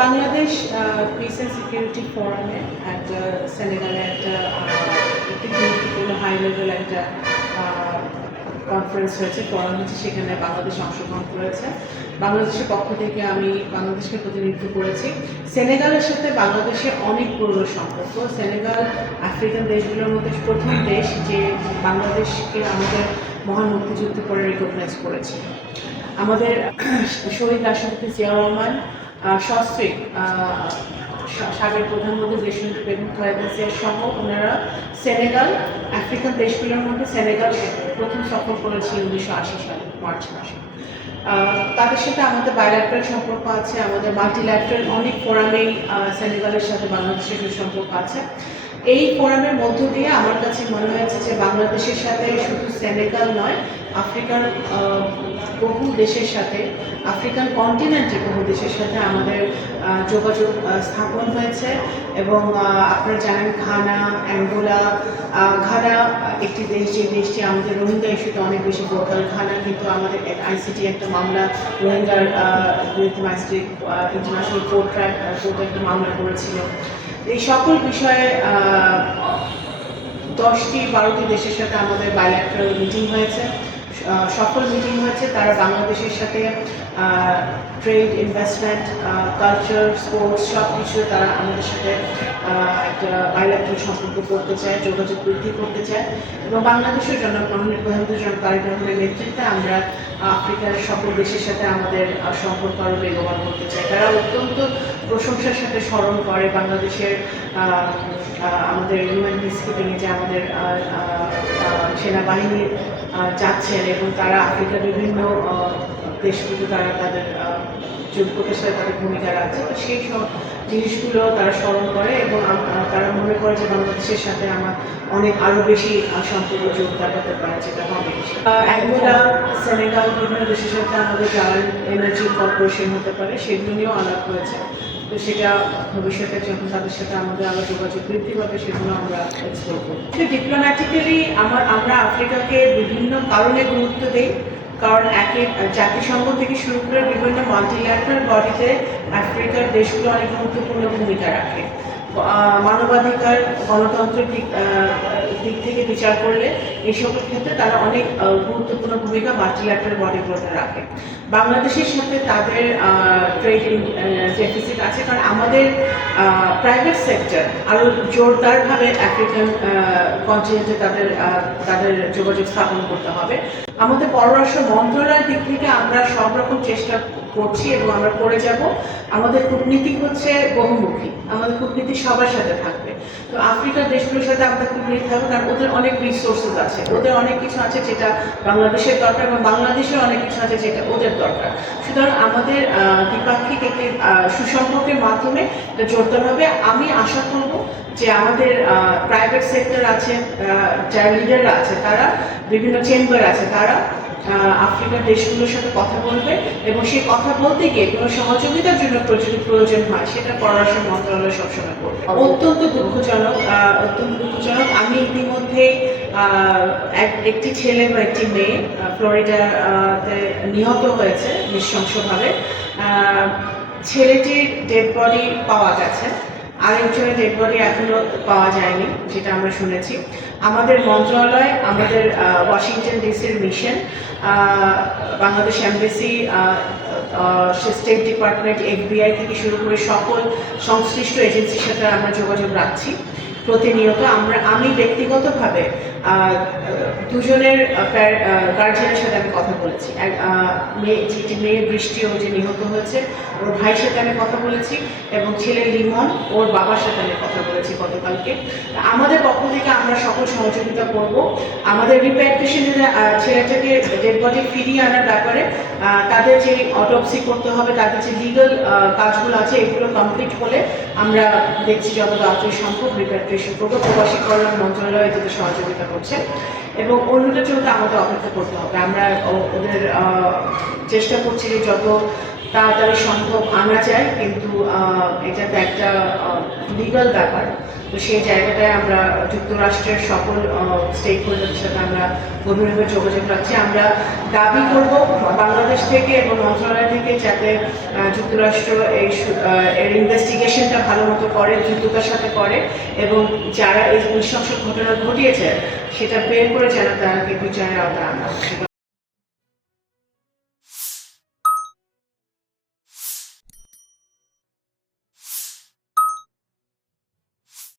Bangladesh piece and security ফোরামে একটা সেনেগালে একটি গুরুত্বপূর্ণ হাই লেভেল একটা কনফারেন্স হয়েছে, ফোরাম হচ্ছে, সেখানে বাংলাদেশ অংশগ্রহণ করেছে। বাংলাদেশের পক্ষ থেকে আমি বাংলাদেশকে প্রতিনিধিত্ব করেছি। সেনেগালের সাথে বাংলাদেশের অনেক পুরনো সম্পর্ক। সেনেগাল আফ্রিকান দেশগুলোর মধ্যে প্রথম দেশ যে বাংলাদেশকে আমাদের মহান মুক্তিযুদ্ধের পরে রিকগনাইজ করেছে। আমাদের শহীদ রাষ্ট্রপতি জিয়াউর রহমান, সস্ত্রীক সাবেক প্রধানমন্ত্রী দেশনেত্রী বেগম খালেদা জিয়া সহ ওনারা সেনেগাল, আফ্রিকান দেশগুলোর মধ্যে সেনেগাল প্রথম সফর করেছিল 1980 সালে মার্চ মাসে। তাদের সাথে আমাদের বায়োল্যাটারাল সম্পর্ক আছে, আমাদের মাল্টিল্যাটারাল অনেক ফোরামেই সেনেগালের সাথে বাংলাদেশের সুসম্পর্ক আছে। এই ফোরামের মধ্য দিয়ে আমার কাছে মনে হয়েছে যে বাংলাদেশের সাথে শুধু সেনেগাল নয়, আফ্রিকার বহু দেশের সাথে, আফ্রিকান কন্টিনেন্টের বহু দেশের সাথে আমাদের যোগাযোগ স্থাপন হয়েছে। এবং আপনারা জানেন অ্যাঙ্গোলা, ঘানা একটি দেশ, যে দেশটি আমাদের রোহিঙ্গা ইস্যুতে অনেক বেশি ভোকাল। ঘানা কিন্তু আমাদের আইসিটি একটা মামলা, রোহিঙ্গার বিরুদ্ধে ম্যাজিস্ট্রেট ইন্টারন্যাশনাল কোর্টে একটা মামলা করেছিল। এই সকল বিষয়ে 10-12টি দেশের সাথে আমাদের বায়োল্যাটারাল মিটিং হয়েছে, সফল মিটিং হয়েছে। তারা বাংলাদেশের সাথে ট্রেড, ইনভেস্টমেন্ট, কালচার, স্পোর্টস সব কিছু তারা আমাদের সাথে একটা বায়োল্যাটারাল সম্পর্ক করতে চায়, যোগাযোগ বৃদ্ধি করতে চায়। এবং বাংলাদেশের জন্য মাননীয় প্রধানমন্ত্রী জনক তারেক রহমানের নেতৃত্বে আমরা আফ্রিকার সকল দেশের সাথে আমাদের সম্পর্ক আরও বেগবান করতে চাই। তারা অত্যন্ত প্রশংসার সাথে স্মরণ করে বাংলাদেশের আমাদের ইউএন পিসকিপিংয়ে যে আমাদের সেনাবাহিনী যাচ্ছেন এবং তারা আফ্রিকার বিভিন্ন দেশগুলো তারা তাদের যোগ্যতার সাথে তাদের ভূমিকা রাখছে। তো সেই সব জিনিসগুলো তারা স্মরণ করে এবং তারা মনে করে যে বাংলাদেশের সাথে আমার আরও বেশি সম্পর্ক যোগদান হতে পারে, যেটা হবে। অ্যাঙ্গোলা, সেনেগাল বিভিন্ন দেশের সাথে আমাদের জায়ান্ট এনার্জি কর্পোরেশন হতে পারে, সেগুলো নিয়েও আলাপ হয়েছে। তো সেটা ভবিষ্যতে যখন তাদের সাথে আমাদের আরও যোগাযোগ বৃদ্ধি পাবে, সেগুলো আমরা এক্সপ্লোর করব। ডিপ্লোম্যাটিক্যালি আমরা আফ্রিকাকে বিভিন্ন কারণে গুরুত্ব দিই। কারণ জাতিসংঘ থেকে শুরু করে বিভিন্ন মাল্টিল্যাটারাল বডিতে আফ্রিকার দেশগুলো অনেক গুরুত্বপূর্ণ ভূমিকা রাখে। মানবাধিকার, গণতন্ত্রের দিক থেকে বিচার করলে এই সকল ক্ষেত্রে তারা অনেক গুরুত্বপূর্ণ ভূমিকা মাল্টিল্যাটারাল বডিগুলোতে রাখে। বাংলাদেশের সাথে তাদের ট্রেড ডেফিসিট আছে, কারণ আমাদের প্রাইভেট সেক্টর আরও জোরদারভাবে আফ্রিকান কন্টিনেন্টে তাদের যোগাযোগ স্থাপন করতে হবে। আমাদের পররাষ্ট্র মন্ত্রণালয়ের দিক থেকে আমরা সব রকম চেষ্টা করছি এবং আমরা করে যাব। আমাদের কূটনীতি হচ্ছে বহুমুখী, আমাদের কূটনীতি সবার সাথে থাকবে। তো আফ্রিকার দেশগুলোর সাথে আমাদের কূটনীতি থাকবে, কারণ ওদের অনেক রিসোর্সেস আছে, ওদের অনেক কিছু আছে যেটা বাংলাদেশের দরকার, এবং বাংলাদেশের অনেক কিছু আছে যেটা ওদের দরকার। সুতরাং আমাদের দ্বিপাক্ষিক একটি সুসম্পর্কের মাধ্যমে জোরদার হবে। আমি আশা করব যে আমাদের প্রাইভেট সেক্টর আছে, যারা লিডাররা আছে, তারা বিভিন্ন চেম্বার আছে, তারা আফ্রিকার দেশগুলোর সাথে কথা বলবে এবং সেই কথা বলতে গিয়ে কোনো সহযোগিতার জন্য যদি প্রয়োজন হয়, সেটা পররাষ্ট্র মন্ত্রণালয় সবসময় করবে। অত্যন্ত দুঃখজনক। আমি ইতিমধ্যে একটি ছেলে বা একটি মেয়ে ফ্লোরিডাতে নিহত হয়েছে নৃশংসভাবে। ছেলেটির ডেড বডি পাওয়া গেছে, আরেকজনের ডেড বডি এখনো পাওয়া যায়নি, যেটা আমরা শুনেছি। আমাদের মন্ত্রণালয়, আমাদের ওয়াশিংটন ডিসির mission, Bangladesh embassy, state department, FBI থেকে শুরু করে সকল সংশ্লিষ্ট এজেন্সির সাথে আমরা যোগাযোগ রাখছি প্রতিনিয়ত। আমি ব্যক্তিগতভাবে দুজনের গার্জিয়ানের সাথে আমি কথা বলেছি। যেটি মেয়ে বৃষ্টিও যে নিহত হয়েছে, ওর ভাইয়ের সাথে আমি কথা বলেছি, এবং ছেলে লিমন, ওর বাবার সাথে আমি কথা বলেছি গতকালকে। আমাদের পক্ষ থেকে আমরা সকল সহযোগিতা করব। আমাদের রিপ্যাট্রিয়েশনের ছেলেটাকে ডেড বডি ফিরিয়ে আনার ব্যাপারে তাদের যে অটোপসি করতে হবে, তাদের যে লিগাল কাজগুলো আছে, এগুলো কমপ্লিট হলে আমরা দেখছি যত তাড়াতাড়ি সম্ভব রিপ্যাট্রিয়েশন করবো। প্রবাসী কল্যাণ মন্ত্রণালয় এটাতে সহযোগিতা করছে এবং অন্যটার জন্য আমাদের অপেক্ষা করতে হবে। আমরা ওদের চেষ্টা করছি যে যত তাড়াতাড়ি সম্ভব আনা চাই, কিন্তু এটা তো একটা লিগাল ব্যাপার। তো সেই জায়গাটায় আমরা যুক্তরাষ্ট্রের সকল স্টেক হোল্ডারের সাথে আমরা গভীরভাবে যোগাযোগ রাখছি। আমরা দাবি করব বাংলাদেশ থেকে এবং মন্ত্রণালয় থেকে যাতে যুক্তরাষ্ট্র এর ইনভেস্টিগেশনটা ভালো মতো করে, দ্রুততার সাথে করে, এবং যারা এই নৃশংস ঘটনা ঘটিয়েছে সেটা বের করে যেন তাকে বিচারের আওতায় আনা।